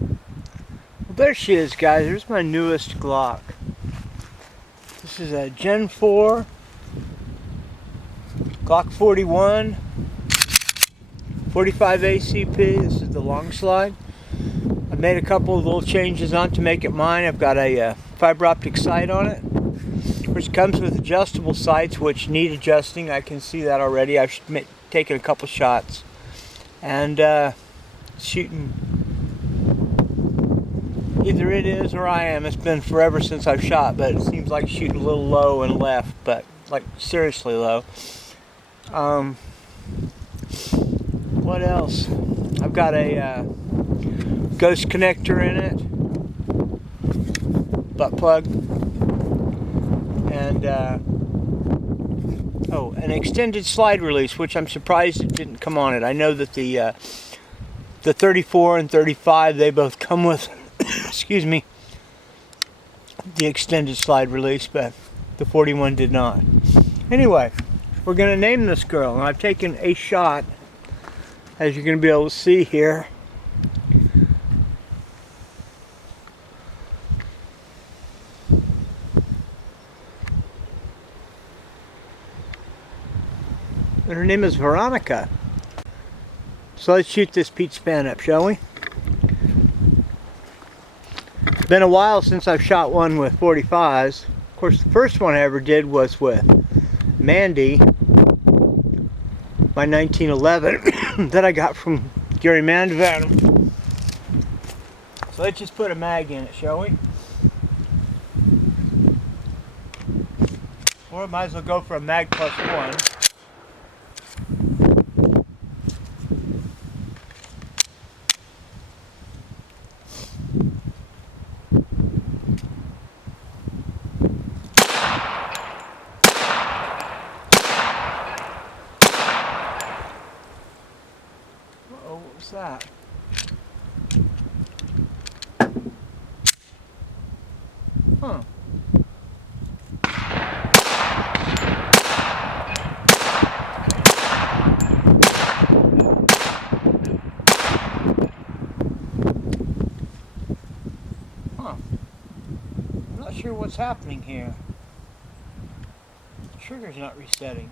Well, there she is, guys. There's my newest Glock. This is a Gen 4 Glock 41 45 ACP. This is the long slide. I made a couple of little changes on to make it mine. I've got a fiber optic sight on it, which comes with adjustable sights which need adjusting. I can see that already. I've taken a couple shots and shooting. Either it is or I am. It's been forever since I've shot, but it seems like shooting a little low and left, but like seriously low. What else? I've got a ghost connector in it, butt plug, and an extended slide release, which I'm surprised it didn't come on it. I know that the 34 and 35, they both come with excuse me, the extended slide release, but the 41 did not. Anyway, we're going to name this girl, and I've taken a shot, as you're going to be able to see here. And her name is Veronika. So let's shoot this Pete Span up, shall we? It's been a while since I've shot one with 45s. Of course, the first one I ever did was with Mandy, my 1911 that I got from Gary Mandevan. So let's just put a mag in it, shall we? Or might as well go for a mag plus one. Oh, what was that? Huh. Huh. I'm not sure what's happening here. The trigger's not resetting.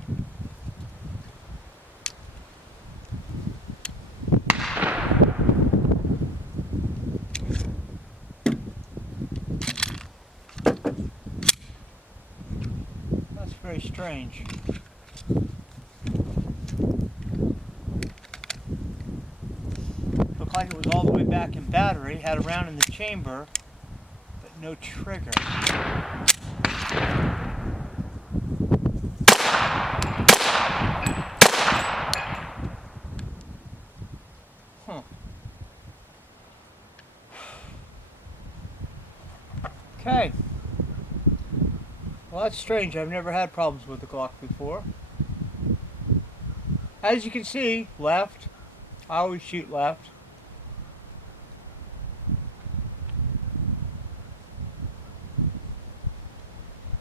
Very strange. Looked like it was all the way back in battery, had a round in the chamber, but no trigger. Huh. Okay. Well, that's strange. I've never had problems with the Glock before. As you can see, left. I always shoot left.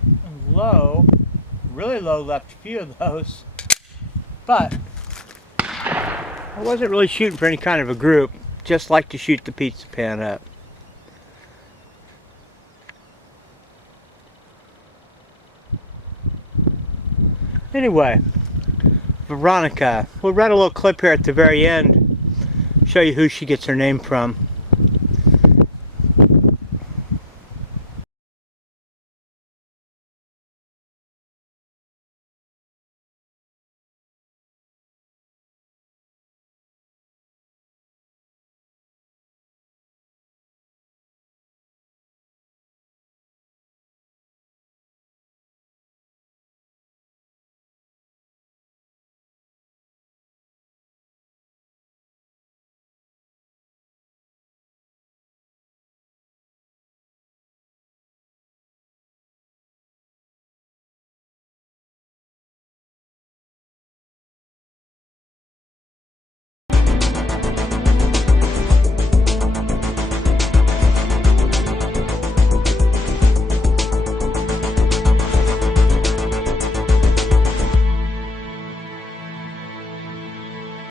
And low, really low left a few of those. But I wasn't really shooting for any kind of a group. Just like to shoot the pizza pan up. Anyway, Veronika. We'll run a little clip here at the very end, show you who she gets her name from.